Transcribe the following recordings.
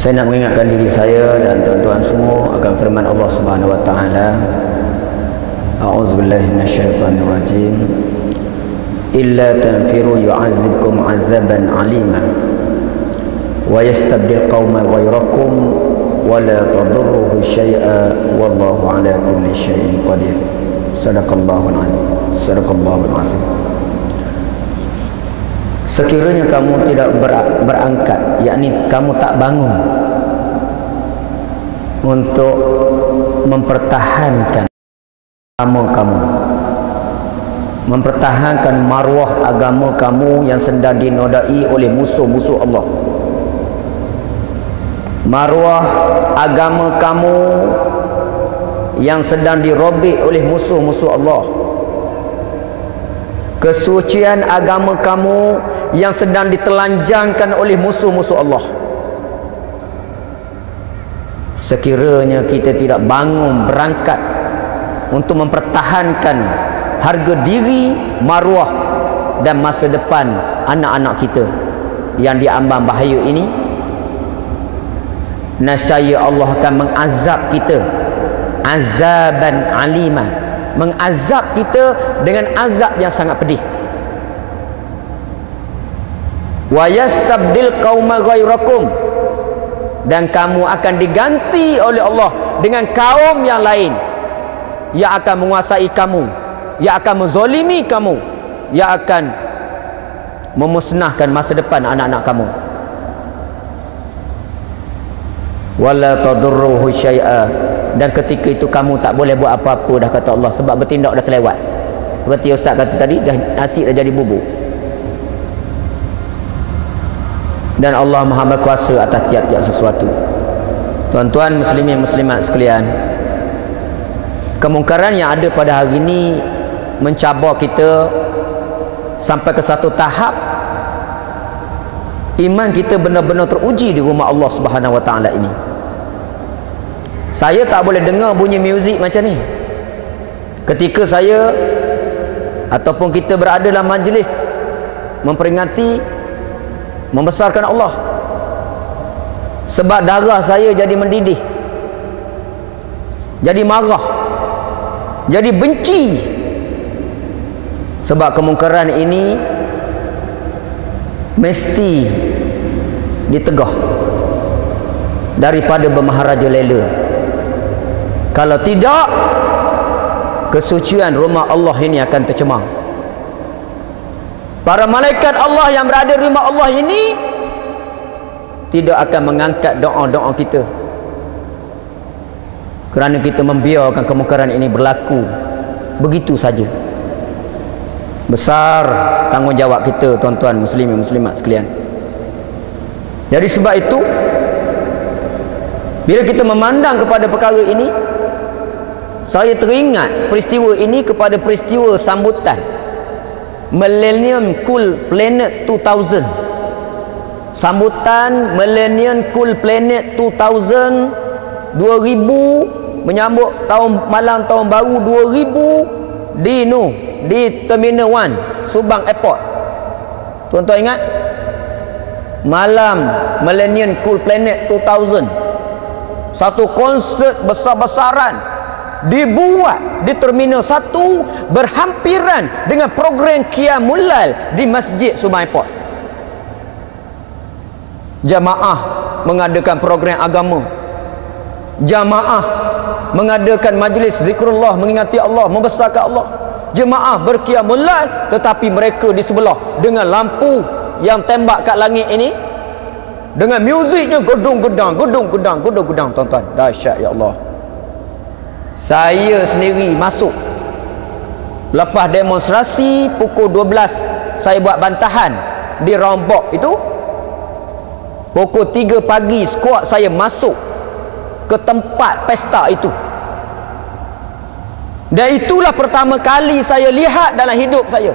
Saya nak mengingatkan diri saya dan tuan-tuan semua akan firman Allah Subhanahu wa taala. A'udzubillahi minasyaitonir rajim. Illa tanfiru yu'azzibkum 'azaban 'alima wa yastabdil qauman ghayrakum wa la tadurruhu syai'a wallahu 'ala kulli syai'in qadir. Sadaqallahul 'azim. Sadaqallahul 'azim. Sekiranya kamu tidak berangkat, yakni kamu tak bangun untuk mempertahankan agama kamu, mempertahankan maruah agama kamu yang sedang dinodai oleh musuh-musuh Allah, maruah agama kamu yang sedang dirobek oleh musuh-musuh Allah, kesucian agama kamu yang sedang ditelanjangkan oleh musuh-musuh Allah. Sekiranya kita tidak bangun berangkat untuk mempertahankan harga diri, maruah dan masa depan anak-anak kita yang diambang bahaya ini, nescaya Allah akan mengazab kita azaban alimah, mengazab kita dengan azab yang sangat pedih. Wa yastabdil qauma ghairakum, dan kamu akan diganti oleh Allah dengan kaum yang lain yang akan menguasai kamu, yang akan menzalimi kamu, yang akan memusnahkan masa depan anak-anak kamu. Wala tadurruhu syai'a, dan ketika itu kamu tak boleh buat apa-apa dah, kata Allah, sebab bertindak dah terlewat. Seperti ustaz kata tadi, dah nasi dah jadi bubur. Dan Allah Maha berkuasa atas tiap-tiap sesuatu. Tuan-tuan muslimin muslimat sekalian, kemungkaran yang ada pada hari ini mencabar kita sampai ke satu tahap iman kita benar-benar teruji di rumah Allah Subhanahu wa taala ini. Saya tak boleh dengar bunyi muzik macam ni ketika saya ataupun kita berada dalam majlis memperingati membesarkan Allah, sebab darah saya jadi mendidih, jadi marah, jadi benci, sebab kemungkaran ini mesti ditegah daripada bermaharaja lela. Kalau tidak, kesucian rumah Allah ini akan tercemar. Para malaikat Allah yang berada di rumah Allah ini tidak akan mengangkat doa-doa kita, kerana kita membiarkan kemungkaran ini berlaku begitu saja. Besar tanggungjawab kita, tuan-tuan muslimin muslimat sekalian. Jadi sebab itu, bila kita memandang kepada perkara ini, saya teringat peristiwa ini kepada peristiwa sambutan Millennium Cool Planet 2000. Sambutan Millennium Cool Planet 2000 2000, menyambut malam tahun baru 2000 di Terminal 1 Subang Airport. Tuan-tuan ingat? Malam Millennium Cool Planet 2000, satu konsert besar-besaran dibuat di Terminal 1 berhampiran dengan program Qiyamul Lail di Masjid Subang Airport. Jamaah mengadakan program agama, jamaah mengadakan majlis zikrullah, mengingati Allah, membesarkan Allah. Jemaah berqiyamul lail, tetapi mereka di sebelah dengan lampu yang tembak kat langit ini, dengan muziknya gedung-gedang, gedung-gedang, gedung-gedang. Tuan-tuan, dahsyat ya Allah. Saya sendiri masuk lepas demonstrasi pukul 12, saya buat bantahan di round box itu. Pukul 3 pagi skuad saya masuk ke tempat pesta itu, dan itulah pertama kali saya lihat dalam hidup saya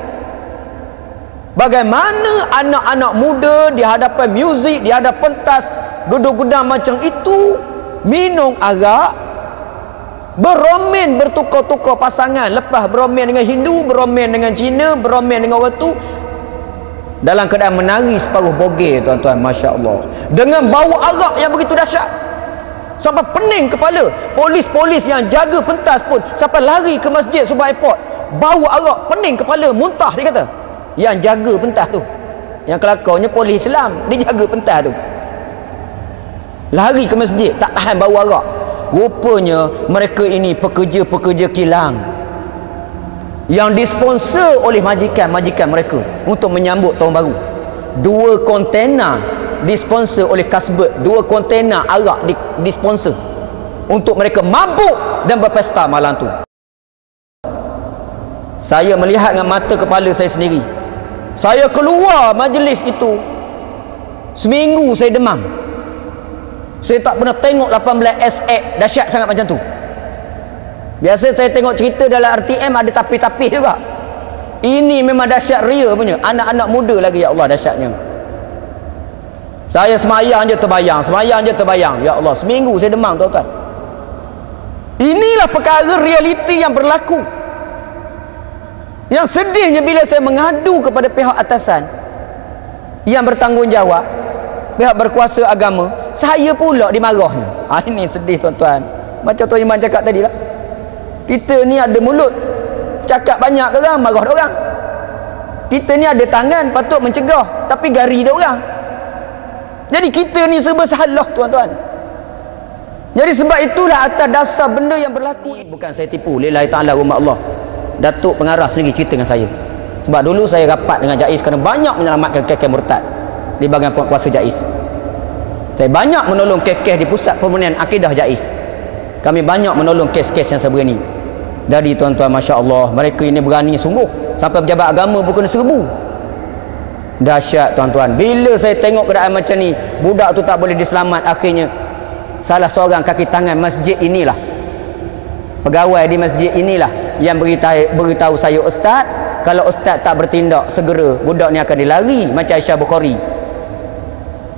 bagaimana anak-anak muda di hadapan muzik, di hadapan pentas, gedung-gedung macam itu, minum arak, beromen, bertukar-tukar pasangan. Lepas beromen dengan Hindu, beromen dengan Cina, beromen dengan orang tu, dalam keadaan menari separuh bogel, tuan-tuan, Masya Allah, dengan bau arak yang begitu dahsyat sampai pening kepala. Polis-polis yang jaga pentas pun sampai lari ke masjid Subang Airport. Bau arak, pening kepala, muntah, dia kata. Yang jaga pentas tu, yang kelakarnya polis Islam, dia jaga pentas tu, lari ke masjid, tak tahan bau arak. Rupanya mereka ini pekerja-pekerja kilang yang disponsor oleh majikan-majikan mereka untuk menyambut tahun baru. 2 kontena disponsor oleh Kasbet, 2 kontena arak disponsor untuk mereka mabuk dan berpesta malam tu. Saya melihat dengan mata kepala saya sendiri. Saya keluar majlis itu, seminggu saya demam. Saya tak pernah tengok 18 SX dahsyat sangat macam tu. Biasa saya tengok cerita dalam RTM ada tapi-tapi juga. Ini memang dahsyat real punya. Anak-anak muda lagi, ya Allah, dahsyatnya. Saya semayang je terbayang, semayang je terbayang. Ya Allah, seminggu saya demam, tuan-tuan. Inilah perkara realiti yang berlaku. Yang sedihnya bila saya mengadu kepada pihak atasan yang bertanggungjawab, pihak berkuasa agama, saya pula dimarahnya. Ini sedih, tuan-tuan. Macam Tuan Iman cakap tadi lah, kita ni ada mulut, cakap banyak ke orang, marah orang. Kita ni ada tangan, patut mencegah, tapi gari dia orang. Jadi kita ni serba salah, tuan-tuan. Jadi sebab itulah atas dasar benda yang berlaku, bukan saya tipu, lillahi ta'ala rumah Allah, Datuk Pengarah sendiri cerita dengan saya. Sebab dulu saya rapat dengan JAIS kerana banyak menyelamatkan kekeh murtad di bahagian penguasa JAIS. Saya banyak menolong kekeh di pusat pemurnian akidah JAIS. Kami banyak menolong kes-kes yang seperti ini. Jadi tuan-tuan, Masya Allah, mereka ini berani sungguh. Sampai pejabat agama pun kena serbu. Dahsyat, tuan-tuan. Bila saya tengok keadaan macam ni, budak tu tak boleh diselamat, akhirnya salah seorang kaki tangan masjid inilah, pegawai di masjid inilah yang beritahu saya, Ustaz, kalau Ustaz tak bertindak segera, budak ni akan dilari macam Aisyah Bukhari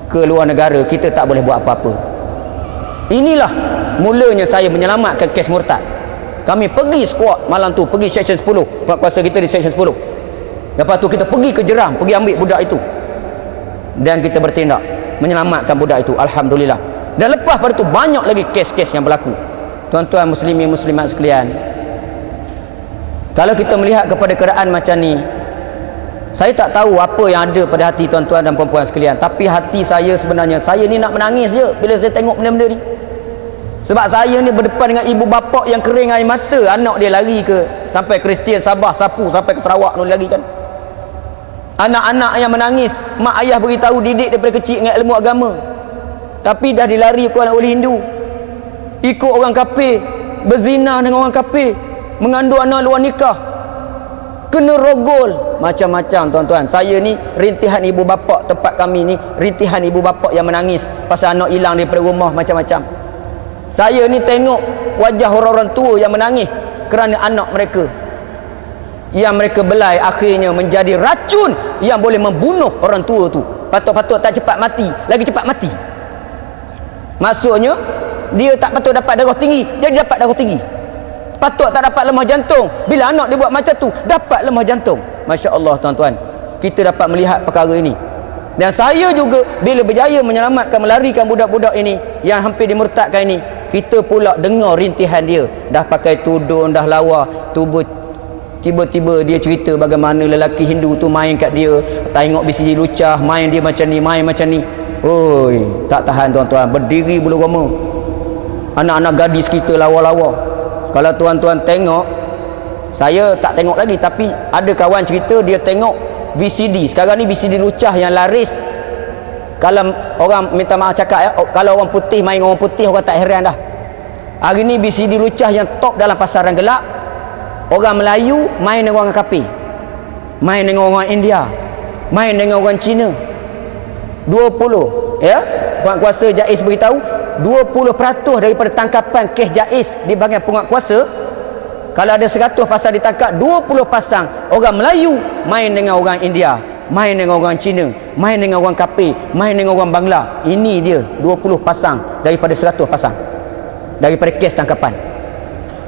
ke luar negara, kita tak boleh buat apa-apa. Inilah mulanya saya menyelamatkan kes murtad. Kami pergi squad malam tu, pergi section 10, kuasa kita di section 10. Lepas tu kita pergi ke Jeram, pergi ambil budak itu, dan kita bertindak menyelamatkan budak itu, alhamdulillah. Dan lepas pada tu banyak lagi kes-kes yang berlaku. Tuan-tuan muslimin muslimat sekalian, kalau kita melihat kepada keadaan macam ni, saya tak tahu apa yang ada pada hati tuan-tuan dan puan-puan sekalian, tapi hati saya sebenarnya, saya ni nak menangis je bila saya tengok benda-benda ni. Sebab saya ni berdepan dengan ibu bapa yang kering air mata, anak dia lari ke sampai Kristian, Sabah, Sapu, sampai ke Sarawak tu lagi kan. Anak-anak yang menangis, mak ayah beritahu didik daripada kecil dengan ilmu agama, tapi dah dilarikan oleh Hindu, ikut orang kafir, berzina dengan orang kafir, mengandung anak luar nikah, kena rogol, macam-macam tuan-tuan. Saya ni rintihan ibu bapa tempat kami ni, rintihan ibu bapa yang menangis pasal anak hilang daripada rumah, macam-macam. Saya ni tengok wajah orang-orang tua yang menangis kerana anak mereka yang mereka belai akhirnya menjadi racun yang boleh membunuh orang tua tu. Patut-patut tak cepat mati, lagi cepat mati. Maksudnya dia tak patut dapat darah tinggi, jadi dapat darah tinggi. Patut tak dapat lemah jantung, bila anak dia buat macam tu dapat lemah jantung. Masya Allah, tuan-tuan, kita dapat melihat perkara ini. Dan saya juga bila berjaya menyelamatkan, melarikan budak-budak ini yang hampir dimurtadkan ini, kita pula dengar rintihan dia, dah pakai tudung, dah lawa tubuh. Tiba-tiba dia cerita bagaimana lelaki Hindu tu main kat dia, tengok BCG lucah, main dia macam ni, main macam ni. Oi, tak tahan tuan-tuan, berdiri bulu roma. Anak-anak gadis kita lawa-lawa. Kalau tuan-tuan tengok, saya tak tengok lagi, tapi ada kawan cerita dia tengok VCD. Sekarang ni VCD lucah yang laris. Kalau orang minta maaf cakap ya, kalau orang putih main orang putih, orang tak heran dah. Hari ni VCD lucah yang top dalam pasaran gelap. Orang Melayu main dengan orang kafir, main dengan orang India, main dengan orang Cina. 20, ya, penguasa JAIS beritahu 20% daripada tangkapan kes JAIS di bahagian penguasa, kalau ada 100 pasang ditangkap, 20 pasang orang Melayu main dengan orang India, main dengan orang Cina, main dengan orang kafir, main dengan orang Bangla. Ini dia 20 pasang daripada 100 pasang daripada kes tangkapan.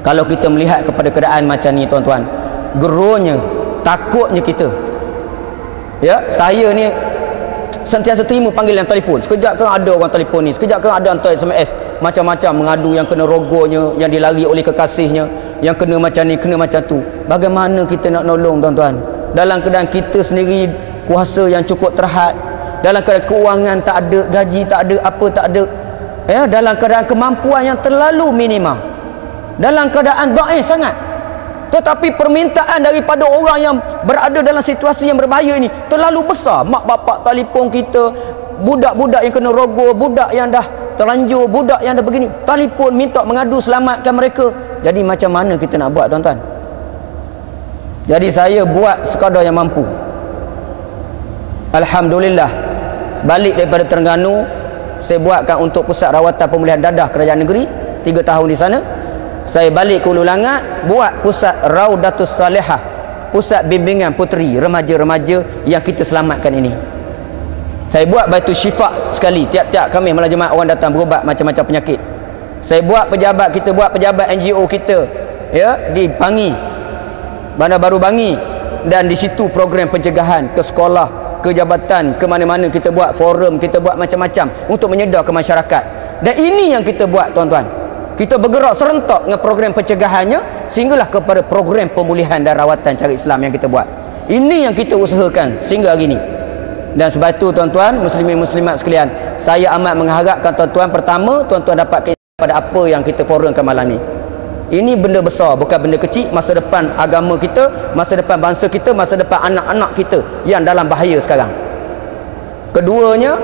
Kalau kita melihat kepada keadaan macam ni tuan-tuan, geronya, takutnya kita Ya, saya ni sentiasa terima panggilan telefon. Sekejap kan ada orang telefon ni, sekejap kan ada hantar SMS, macam-macam mengadu, yang kena rogonya, yang dilari oleh kekasihnya, yang kena macam ni, kena macam tu. Bagaimana kita nak nolong tuan-tuan? Dalam keadaan kita sendiri kuasa yang cukup terhad, dalam keadaan kewangan tak ada, gaji tak ada, apa tak ada, ya, dalam keadaan kemampuan yang terlalu minima, dalam keadaan dhaif sangat. Tetapi permintaan daripada orang yang berada dalam situasi yang berbahaya ini terlalu besar. Mak bapak telefon kita, budak-budak yang kena rogo, budak yang dah terlanjur, budak yang dah begini, telefon minta mengadu selamatkan mereka. Jadi macam mana kita nak buat tuan-tuan? Jadi saya buat sekadar yang mampu. Alhamdulillah, balik daripada Terengganu, saya buatkan untuk Pusat Rawatan Pemulihan Dadah Kerajaan Negeri 3 tahun di sana. Saya balik ke Hulu Langat, buat Pusat Raudatus Salihah, pusat bimbingan puteri remaja-remaja yang kita selamatkan ini. Saya buat Baitul Syifa sekali, tiap-tiap kami malam Jumaat orang datang berubat macam-macam penyakit. Saya buat pejabat, kita buat pejabat NGO kita, ya, di Bangi, Bandar Baru Bangi, dan di situ program pencegahan ke sekolah, ke jabatan, ke mana-mana kita buat forum, kita buat macam-macam untuk menyedar ke masyarakat. Dan ini yang kita buat tuan-tuan. Kita bergerak serentak dengan program pencegahannya sehinggalah kepada program pemulihan dan rawatan cara Islam yang kita buat. Ini yang kita usahakan sehingga hari ini. Dan sebab itu tuan-tuan, muslimin muslimat sekalian, saya amat mengharapkan tuan-tuan, pertama, tuan-tuan dapat keinginan pada apa yang kita forumkan malam ni. Ini benda besar, bukan benda kecil. Masa depan agama kita, masa depan bangsa kita, masa depan anak-anak kita yang dalam bahaya sekarang. Keduanya,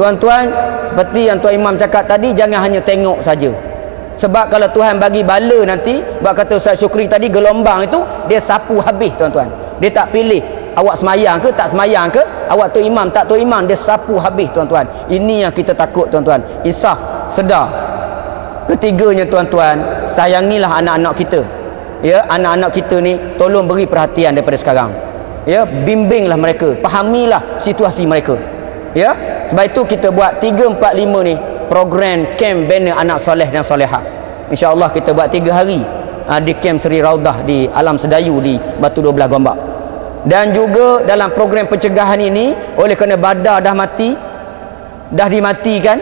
tuan-tuan, seperti yang Tuan Imam cakap tadi, jangan hanya tengok saja. Sebab kalau Tuhan bagi bala nanti, buat kata Ustaz Syukri tadi, gelombang itu dia sapu habis tuan-tuan. Dia tak pilih awak semayang ke tak semayang ke, awak tu imam tak tu imam, dia sapu habis tuan-tuan. Ini yang kita takut tuan-tuan. Insaf, sedar. Ketiganya tuan-tuan, sayangilah anak-anak kita. Ya, anak-anak kita ni tolong beri perhatian daripada sekarang. Ya, bimbinglah mereka, fahamilah situasi mereka. Ya, sebab itu kita buat 3, 4, 5 ni program camp bina anak soleh dan solehah. InsyaAllah kita buat 3 hari di camp Seri Raudah di Alam Sedayu di Batu 12 Gombak. Dan juga dalam program pencegahan ini, oleh kerana Badar dah mati, dah dimatikan,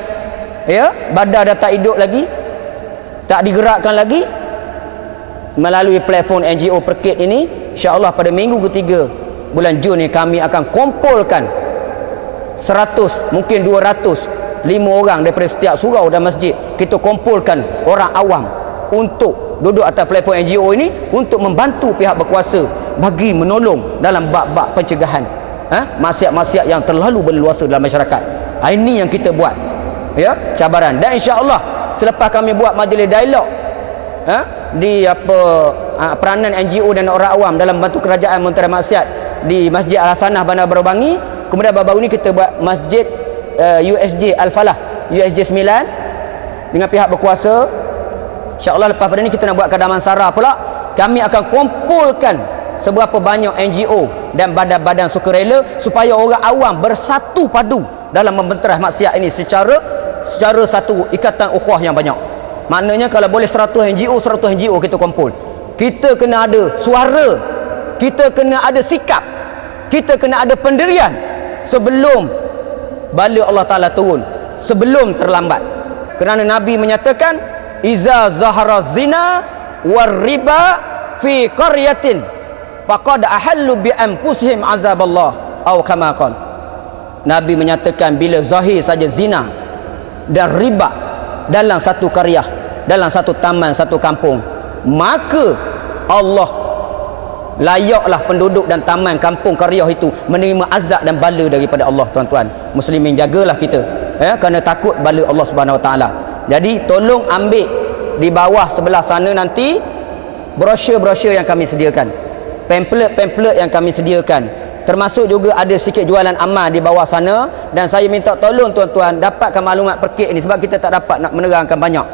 ya, Badar dah tak hidup lagi, tak digerakkan lagi, melalui platform NGO Perkit ini, insyaAllah pada minggu ketiga bulan Jun ni kami akan kumpulkan 100, mungkin 200, 5 orang daripada setiap surau dan masjid. Kita kumpulkan orang awam untuk duduk atas platform NGO ini untuk membantu pihak berkuasa bagi menolong dalam bab-bab pencegahan maksiat-maksiat yang terlalu berleluasa dalam masyarakat. Ini yang kita buat, ya, cabaran. Dan insya-Allah selepas kami buat majlis dialog di peranan NGO dan orang awam dalam bantu kerajaan mentera maksiat di Masjid Al-Hasanah Bandar Baru Bangi, kemudian baru-baru ni kita buat masjid USJ Al-Falah, USJ 9 dengan pihak berkuasa. InsyaAllah lepas pada ni kita nak buat Kadaman Sara pula. Kami akan kumpulkan seberapa banyak NGO dan badan-badan sukarela supaya orang awam bersatu padu dalam membenterah maksiat ini secara satu ikatan ukhuwah yang banyak. Maknanya kalau boleh 100 NGO kita kumpul. Kita kena ada suara, kita kena ada sikap, kita kena ada pendirian sebelum bala Allah Ta'ala turun, sebelum terlambat. Kerana Nabi menyatakan, iza zahara zina war riba fi qaryatin faqad ahallu bi anfusihim azaballah atau kama qala. Nabi menyatakan bila zahir saja zina dan riba dalam satu qaryah, dalam satu taman, satu kampung, maka Allah layaklah penduduk dan taman kampung qaryah itu menerima azab dan bala daripada Allah. Tuan-tuan muslimin, jagalah kita, ya, kerana takut bala Allah Subhanahu Wa Taala. Jadi tolong ambil di bawah sebelah sana nanti brosur-brosur yang kami sediakan, pamphlet yang kami sediakan, termasuk juga ada sikit jualan amal di bawah sana. Dan saya minta tolong tuan-tuan dapatkan maklumat Perkit ini, sebab kita tak dapat nak menerangkan banyak.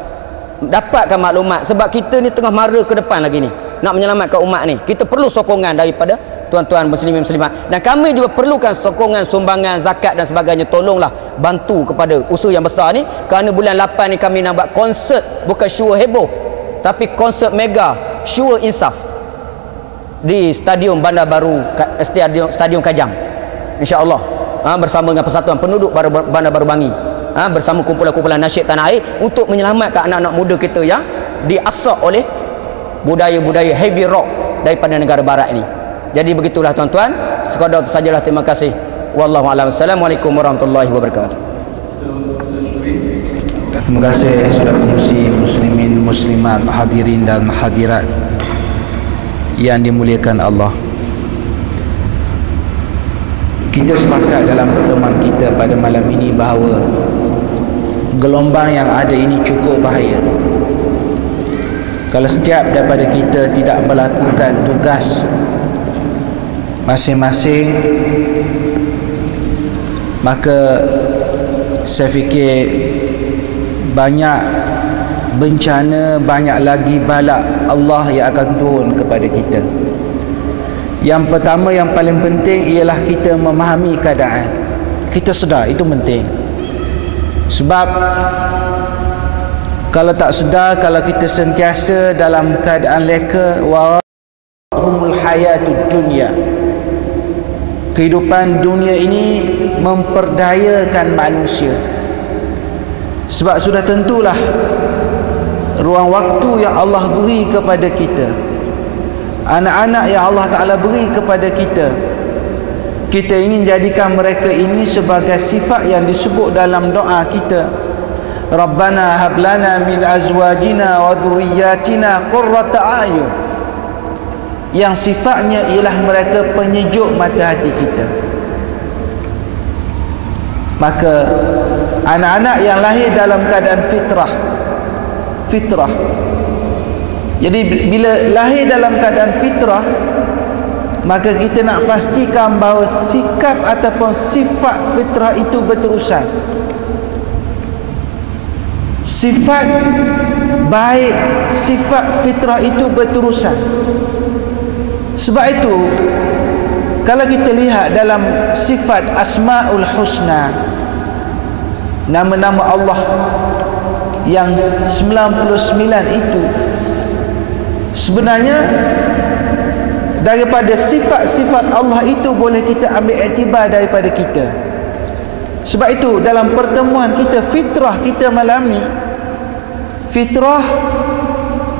Dapatkan maklumat sebab kita ni tengah mara ke depan lagi ni, nak menyelamatkan umat ni. Kita perlu sokongan daripada tuan-tuan muslimin muslimat, dan kami juga perlukan sokongan sumbangan zakat dan sebagainya. Tolonglah bantu kepada usaha yang besar ni, kerana bulan 8 ni kami nak buat konsert, bukan show heboh tapi konsert mega show insaf di Stadium Bandar Baru, Stadium Kajang. insya-Allah, bersama dengan Persatuan Penduduk Bandar Baru Bangi, bersama kumpulan-kumpulan nasyid tanah air untuk menyelamatkan anak-anak muda kita yang diasak oleh budaya-budaya heavy rock daripada negara barat ini. Jadi begitulah tuan-tuan, sekadar itu sajalah, terima kasih. Wallahu a'lam. Assalamualaikum warahmatullahi wabarakatuh. Terima kasih saudara pengurusi muslimin, muslimat, hadirin dan hadirat yang dimuliakan Allah. Kita sepakat dalam pertemuan kita pada malam ini bahawa gelombang yang ada ini cukup bahaya. Kalau setiap daripada kita tidak melakukan tugas masing-masing, maka saya fikir banyak bencana, banyak lagi bala Allah yang akan turun kepada kita. Yang pertama, yang paling penting ialah kita memahami keadaan. Kita sedar, itu penting. Sebab kalau tak sedar, kalau kita sentiasa dalam keadaan leka, warahumul hayatud dunya, kehidupan dunia ini memperdayakan manusia. Sebab sudah tentulah ruang waktu yang Allah beri kepada kita, anak-anak yang Allah Ta'ala beri kepada kita, kita ingin jadikan mereka ini sebagai sifat yang disebut dalam doa kita, Rabbana hablana min azwajina wa dhurriyyatina qurrata a'yun, yang sifatnya ialah mereka penyejuk mata hati kita. Maka anak-anak yang lahir dalam keadaan fitrah. Jadi bila lahir dalam keadaan fitrah, maka kita nak pastikan bahawa sikap ataupun sifat fitrah itu berterusan. Sifat baik, sifat fitrah itu berterusan. Sebab itu kalau kita lihat dalam sifat Asmaul Husna, nama-nama Allah yang 99 itu, sebenarnya daripada sifat-sifat Allah itu boleh kita ambil iktibar daripada kita. Sebab itu dalam pertemuan kita, fitrah kita malam ni, fitrah,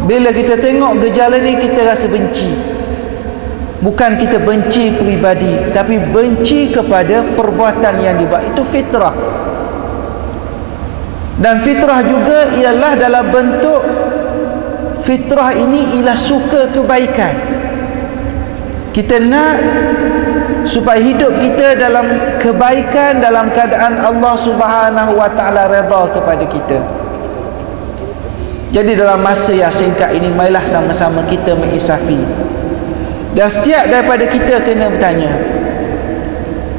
bila kita tengok gejala ni kita rasa benci. Bukan kita benci peribadi, tapi benci kepada perbuatan yang dibuat. Itu fitrah. Dan fitrah juga ialah dalam bentuk, fitrah ini ialah suka kebaikan. Kita nak supaya hidup kita dalam kebaikan, dalam keadaan Allah Subhanahu wa taala redha kepada kita. Jadi dalam masa yang singkat ini, marilah sama-sama kita mengisafi. Dan setiap daripada kita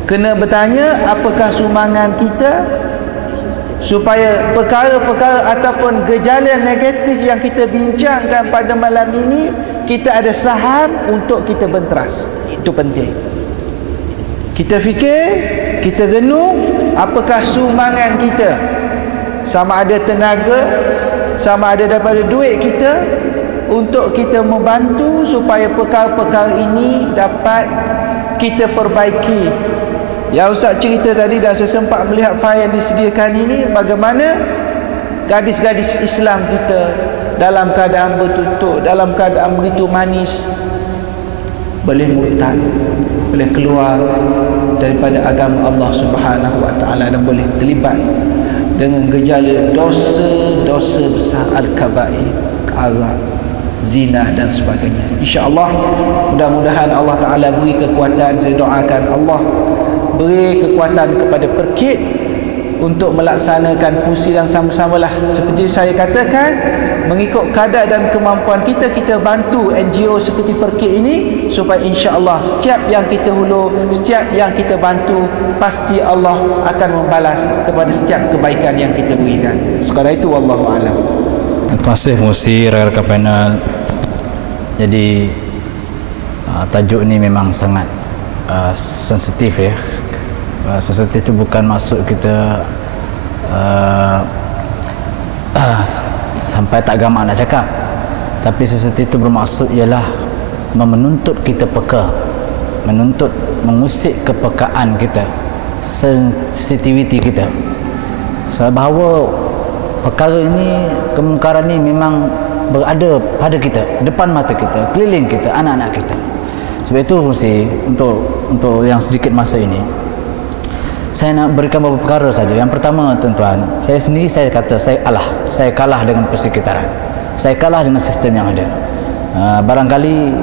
kena bertanya apakah sumbangan kita, supaya perkara-perkara ataupun gejala negatif yang kita bincangkan pada malam ini, kita ada saham untuk kita benteras. Itu penting. Kita fikir, kita renung apakah sumbangan kita, sama ada tenaga, sama ada daripada duit kita, untuk kita membantu supaya perkara-perkara ini dapat kita perbaiki. Yang Ustaz cerita tadi, dan saya sempat melihat fail yang disediakan ini, bagaimana gadis-gadis Islam kita dalam keadaan bertutup, dalam keadaan begitu manis, boleh murtad, boleh keluar daripada agama Allah Subhanahu wa taala, dan boleh terlibat dengan gejala dosa-dosa besar, al-kabair, arak, zina dan sebagainya. InsyaAllah mudah-mudahan Allah Ta'ala beri kekuatan. Saya doakan Allah beri kekuatan kepada Perkit untuk melaksanakan fungsi, dan sama-samalah seperti saya katakan, mengikut kadar dan kemampuan kita, kita bantu NGO seperti Perkit ini, supaya insya-Allah setiap yang kita hulur, setiap yang kita bantu, pasti Allah akan membalas kepada setiap kebaikan yang kita berikan. Sekadar itu, wallahu a'lam. Terima kasih pengurusi, rakan-rakan panel. Jadi tajuk ni memang sangat sensitif ya. Sensitif itu bukan maksud kita sampai tak gamak nak cakap, tapi sensitif itu bermaksud ialah menuntut kita peka menuntut, mengusik kepekaan kita, sensitivity kita. Sebab bahawa perkara ini, kemungkaran ini memang berada pada kita, depan mata kita, keliling kita, anak-anak kita. Sebab itu mesti untuk yang sedikit masa ini, saya nak berikan beberapa perkara saja. Yang pertama, tuan-tuan, saya sendiri saya kata saya kalah dengan persekitaran, saya kalah dengan sistem yang ada. Barangkali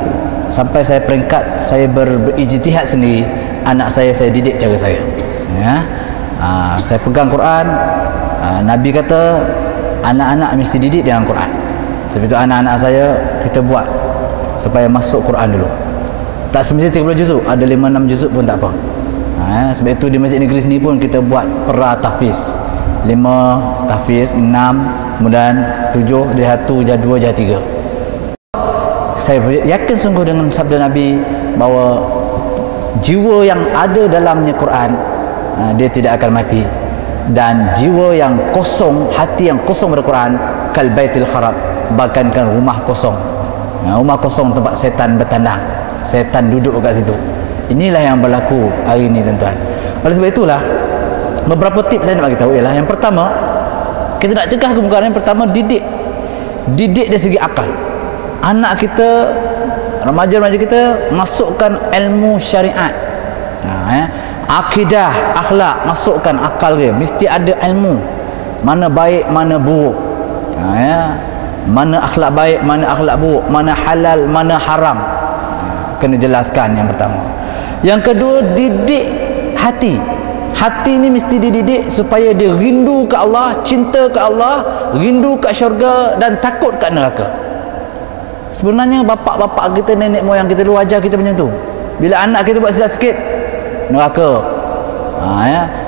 sampai saya peringkat saya berijtihad sendiri, anak saya didik cara saya. Saya pegang Quran. Nabi kata anak-anak mesti didik dengan Quran. Sebab itu anak-anak saya kita buat supaya masuk Quran dulu. Tak semestinya 30 juzuk, ada 5-6 juzuk pun tak apa. Sebab itu di masjid negeri sini pun kita buat pera tahfiz. 5 tahfiz, 6, kemudian 7, jadi 1, jadi 2, jadi 3. Saya yakin sungguh dengan sabda Nabi bahawa jiwa yang ada dalamnya Quran, dia tidak akan mati. Dan jiwa yang kosong, hati yang kosong pada Quran, kal baitil kharab, bagaikan rumah kosong. Rumah kosong tempat setan bertandang, setan duduk kat situ. Inilah yang berlaku hari ini, tuan-tuan. Oleh sebab itulah beberapa tips saya nak bagi tahu ialah, yang pertama, kita nak cegah kemungkaran. Yang pertama, didik dari segi akal. Anak kita, remaja-remaja kita, masukkan ilmu syariat, akidah, akhlak, masukkan akal dia. Mesti ada ilmu mana baik, mana buruk, mana akhlak baik, mana akhlak buruk, mana halal, mana haram. Kena jelaskan yang pertama. Yang kedua, didik hati. Hati ni mesti dididik supaya dia rindu ke Allah, cinta ke Allah, rindu ke syurga dan takut ke neraka. Sebenarnya bapak-bapak kita, nenek moyang kita dulu ajar kita macam tu. Bila anak kita buat silap sikit, neraka.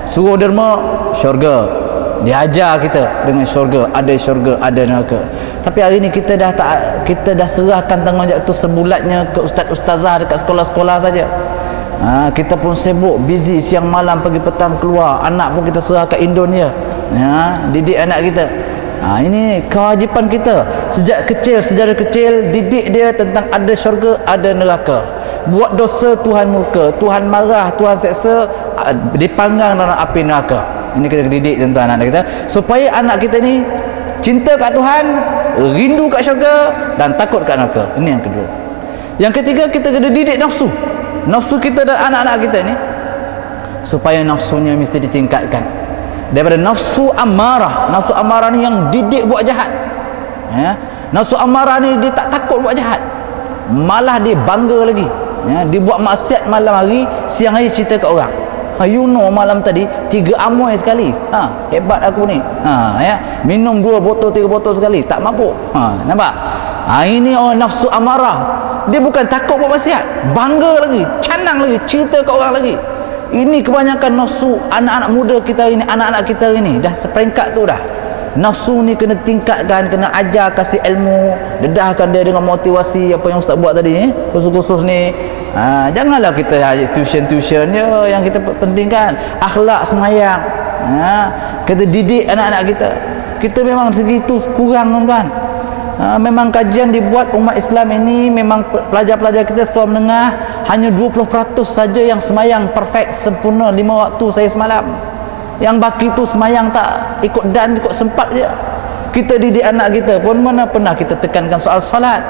Suruh derma, syurga. Diajar kita dengan syurga, ada neraka. Tapi hari ni kita dah serahkan tanggungjawab tu sebulatnya ke ustaz-ustazah dekat sekolah-sekolah saja. Kita pun sibuk, busy siang malam, pagi petang keluar. Anak pun kita serahkan Indonesia. Didik anak kita. Ini kewajipan kita sejak kecil, didik dia tentang ada syurga, ada neraka. Buat dosa, Tuhan murka, Tuhan marah, Tuhan seksa, dipanggang dalam api neraka. Ini kita didik tentang anak kita supaya anak kita ni cinta kat Tuhan, rindu kat syurga dan takut kat neraka. Ini yang kedua. Yang ketiga, kita kena didik nafsu kita dan anak-anak kita ni supaya nafsunya mesti ditingkatkan daripada nafsu amarah. Nafsu amarah ni yang didik buat jahat, nafsu amarah ni dia tak takut buat jahat, malah dia bangga lagi, dia buat maksiat malam hari, siang hari cerita kat orang. You know, malam tadi 3 amoy sekali. Hebat aku ni. Minum 2 botol 3 botol sekali, tak mampu. Nampak? Ini orang nafsu amarah. Dia bukan takut buat maksiat, bangga lagi, canang lagi, cerita kat orang lagi. Ini kebanyakan nafsu anak-anak muda kita ini, anak-anak kita ini dah seperingkat tu dah. Nafsu ni kena tingkatkan, kena ajar, kasih ilmu, dedahkan dia dengan motivasi apa yang ustaz buat tadi, khusus-khusus ni. Janganlah kita tuition yang kita pentingkan akhlak semayang. Kita didik anak-anak kita. Kita memang segitu kurang, tuan-tuan. Memang kajian dibuat umat Islam ini, memang pelajar-pelajar kita sekolah menengah hanya 20% saja yang semayang perfect, sempurna 5 waktu saya semalam. Yang baki tu semayang tak ikut dan ikut sempat je. Kita didik anak kita pun mana pernah kita tekankan soal solat.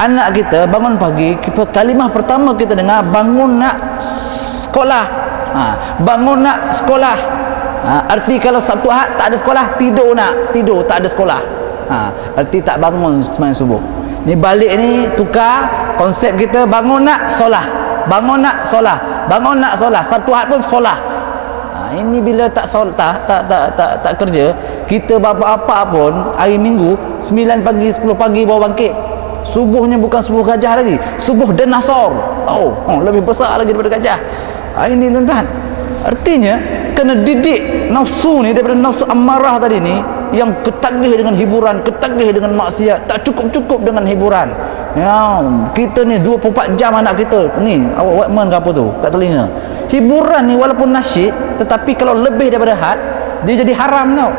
Anak kita bangun pagi, kalimah pertama kita dengar, bangun nak sekolah. Bangun nak sekolah. Arti kalau Sabtu Ahad tak ada sekolah, tidur tak ada sekolah. Arti tak bangun sembahyang subuh. Ni balik ni tukar konsep kita, bangun nak solah. Bangun nak solah. Sabtu Ahad pun solah. Ini bila tak kerja, kita bapa-apa pun hari Minggu 9 pagi 10 pagi baru bangkit. Subuhnya bukan subuh gajah lagi, subuh dinosaur. Lebih besar lagi daripada gajah. Ini tuan-tuan, artinya kena didik nafsu ni daripada nafsu amarah tadi ni, yang ketagih dengan hiburan, ketagih dengan maksiat, tak cukup-cukup dengan hiburan. Kita ni 24 jam anak kita ni Walkman ke apa tu kat telinga. Hiburan ni walaupun nasyid, tetapi kalau lebih daripada had, dia jadi haram tau.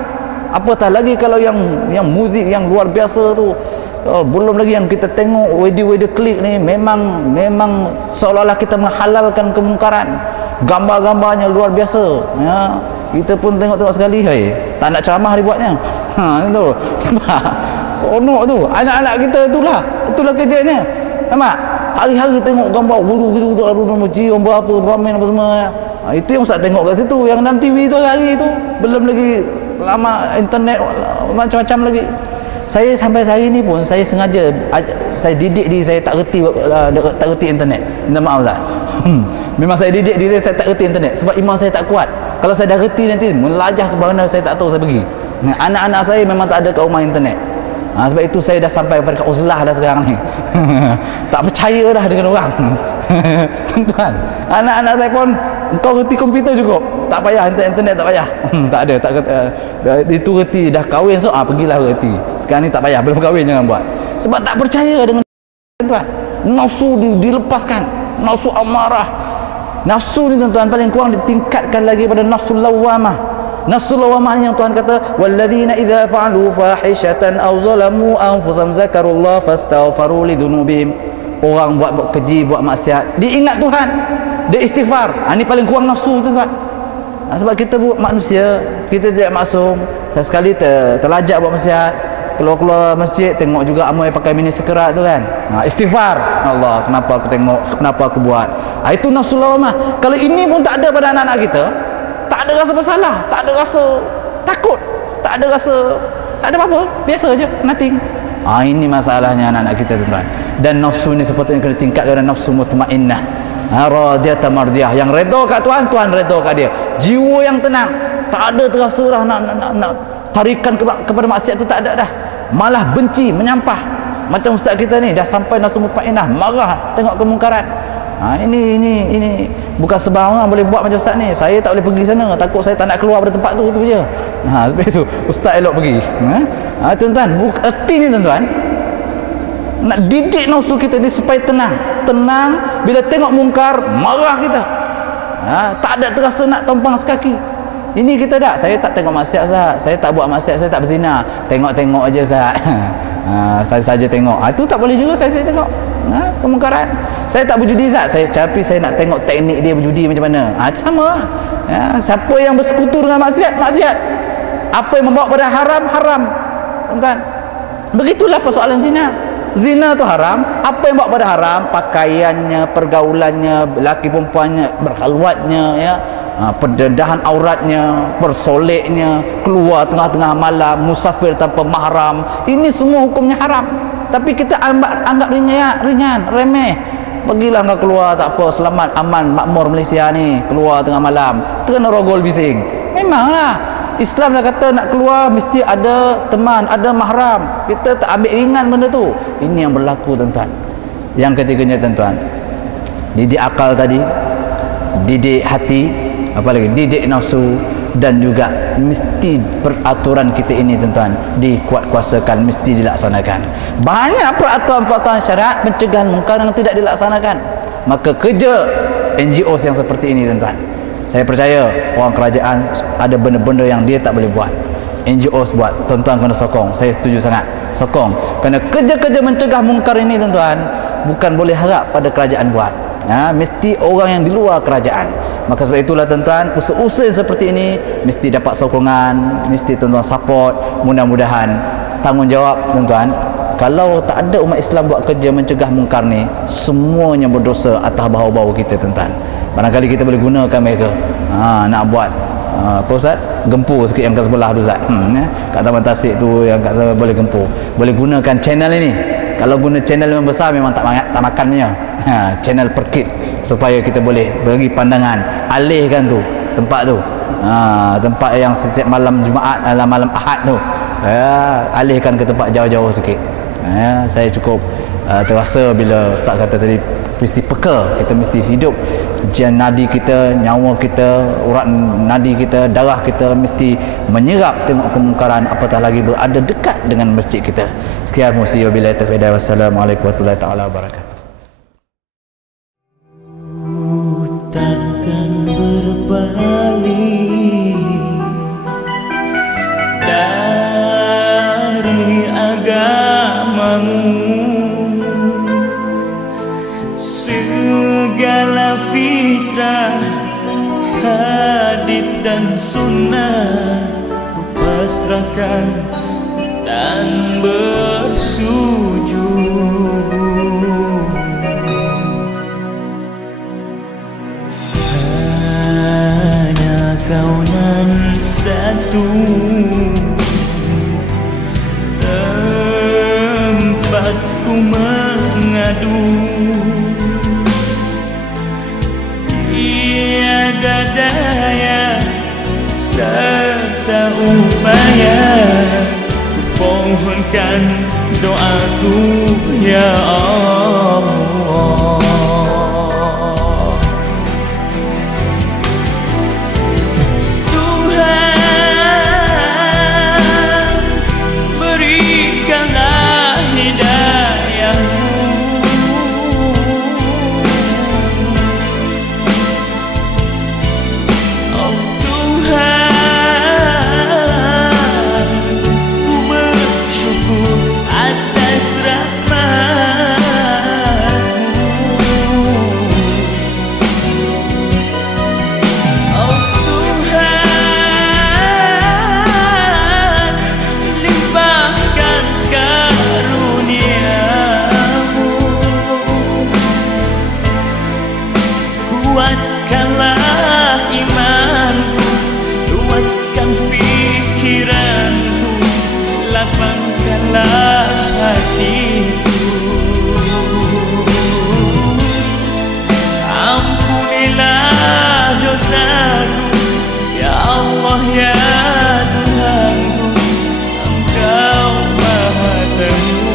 Apatah lagi kalau yang muzik yang luar biasa tu, Belum lagi yang kita tengok video-video klik ni, memang seolah-olah kita menghalalkan kemungkaran. Gambar-gambarnya luar biasa, ya. Kita pun tengok sekali, tak nak ceramah dibuatnya. Itu. Sonok tu. Anak-anak kita itulah kerjanya. Nampak? Hari-hari tengok gambar gitu gambar apa, ramen apa semua. Itu yang Ustaz tengok kat situ, yang dalam TV tu hari tu. Belum lagi lama internet macam-macam lagi. Saya sampai hari ni pun saya sengaja saya didik diri saya tak reti internet. Minta maaf Ustaz. Memang saya didik diri saya tak reti internet sebab iman saya tak kuat. Kalau saya dah reti nanti melajah ke mana saya tak tahu saya pergi. Anak-anak saya memang tak ada kat rumah internet. Sebab itu saya dah sampai pada uzlah dah sekarang ni. Tak percaya dah dengan orang. Tuan-tuan, anak-anak saya pun kau reti komputer cukup. Tak payah internet tak payah. Tak ada, itu reti dah kahwin pergilah reti. Sekarang ni tak payah, belum kahwin jangan buat. Sebab tak percaya dengan tuan. Nafsu dilepaskan, nafsu amarah. Nafsu ni tuan-tuan paling kurang ditingkatkan lagi pada nafsu lawamah. Nafsu lawamah yang Tuhan kata walladzina idza fa'alu fahishatan aw zalamu anfusahum zakarullah fastaghfaru lidzunubihim. Orang buat keji, buat maksiat, diingat Tuhan, dia istighfar. Ini paling kurang nafsu tuan-tuan. Sebab kita buat manusia, kita tidak maksum. Sekali terlajak buat maksiat, keluar masjid tengok juga amoy pakai mini sekerat tu kan. Istighfar. Allah, kenapa aku tengok, kenapa aku buat. Itu nafsu lawamah. Kalau ini pun tak ada pada anak-anak kita, tak ada rasa bersalah, tak ada rasa takut, tak ada apa-apa, biasa je, nothing. Ini masalahnya anak-anak kita tuan-tuan. Dan nafsu ni sepatutnya kena tingkatkan nafsu mutmainnah, radiyah mardiyah, yang redha kat Tuhan, Tuhan redha kat dia. Jiwa yang tenang, tak ada terasa dah nak tarikan kepada maksiat tu, tak ada dah. Malah benci, menyampah. Macam ustaz kita ni dah sampai nafsu mutmainnah, marah tengok kemungkaran. Ini bukan sembarang orang boleh buat macam ustaz ni. Saya tak boleh pergi sana, takut saya tak nak keluar dari tempat tu je. Sebab itu ustaz elok pergi. Tuan-tuan, erti ni tuan-tuan, nak didik nafsu kita ni supaya tenang bila tengok mungkar, marah kita. Tak ada terasa nak tumpang sekaki. Ini kita tak, saya tak tengok maksiat Ustaz, saya tak buat maksiat, saya tak berzina, tengok aja Ustaz. Saya saja tengok. Itu tak boleh juga saya tengok. Kemungkaran. Saya tak berjudi Ustaz, tapi saya nak tengok teknik dia berjudi macam mana. Itu sama. Siapa yang bersekutu dengan maksiat. Apa yang membawa pada haram. Tuan-tuan, begitulah persoalan zina. Zina tu haram. Apa yang bawa pada haram? Pakaiannya, pergaulannya, lelaki perempuannya, berkhalwatnya, ya, pendedahan auratnya, bersoleknya, keluar tengah-tengah malam, musafir tanpa mahram. Ini semua hukumnya haram. Tapi kita anggap ringan, remeh. Pergilah engkau keluar, tak apa, selamat, aman, makmur Malaysia ni, keluar tengah malam, kena rogol bising. Memanglah Islam dah kata nak keluar mesti ada teman, ada mahram. Kita tak ambil ringan benda tu. Ini yang berlaku tuan-tuan. Yang ketiganya tuan-tuan, didik akal tadi, didik hati, apa lagi, didik nafsu, dan juga mesti peraturan kita ini tuan-tuan dikuatkuasakan, mesti dilaksanakan. Banyak peraturan-peraturan syariat pencegahan mungkar yang tidak dilaksanakan. Maka kerja NGOs yang seperti ini tuan-tuan, saya percaya orang kerajaan ada benda-benda yang dia tak boleh buat, NGOs buat. Tuan-tuan kena sokong. Saya setuju sangat, sokong. Kerana kerja-kerja mencegah mungkar ini tuan-tuan, bukan boleh harap pada kerajaan buat. Mesti orang yang di luar kerajaan. Maka sebab itulah tuan-tuan, usaha-usaha seperti ini mesti dapat sokongan, mesti tuan-tuan support. Mudah-mudahan tanggungjawab tuan-tuan, kalau tak ada umat Islam buat kerja mencegah mungkar ni, semuanya berdosa atas bahu-bahu kita tuan-tuan. Barangkali kita boleh gunakan mereka nak buat apa Ustaz? Gempur sikit yang kat sebelah tu Ustaz. Kat Taman Tasik tu yang kat sana boleh gempur. Boleh gunakan channel ini. Kalau guna channel yang besar memang tak makan punya. Channel perkit supaya kita boleh bagi pandangan, alihkan tu tempat tu. Tempat yang setiap malam Jumaat, malam Ahad tu, alihkan ke tempat jauh-jauh sikit. Saya cukup terasa bila Ustaz kata tadi, mesti peka, kita mesti hidup. Nadi kita, nyawa kita, urat nadi kita, darah kita mesti menyerap tengok kemungkaran, apatah lagi berada dekat dengan masjid kita. Sekian, wabillahi taufiq, wassalamualaikum warahmatullahi taala wabarakatuh. Takkan berpaling dari agamamu. ku pasrahkan dan bersujud. Hanya kau nan satu tempatku mengadu, tiada daya serta upaya, ku pohonkan doaku ya Allah. Kuatkanlah imanku, luaskan pikiranku, lapangkanlah hatiku. Ampunilah dosaku, ya Allah ya Tuhanku, Engkau Maha Tahu.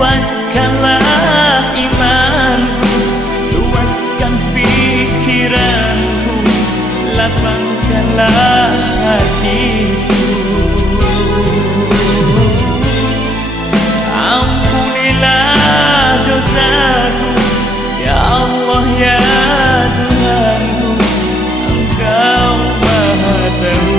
Kuatkanlah imanku, luaskan pikiranku, lapangkanlah hatiku. Ampunilah dosaku, ya Allah ya Tuhanku, Engkau Maha Tahu.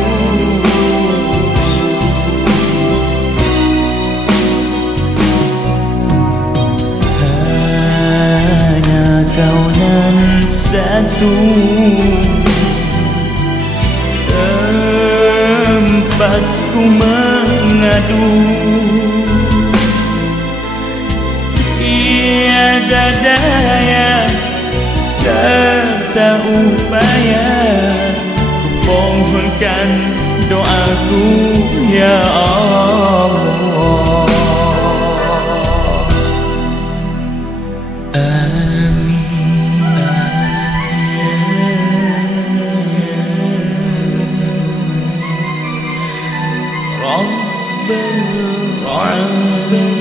Kau nan satu tempatku mengadu, tiada daya serta upaya, ku pohonkan doaku ya Allah. رب العالمين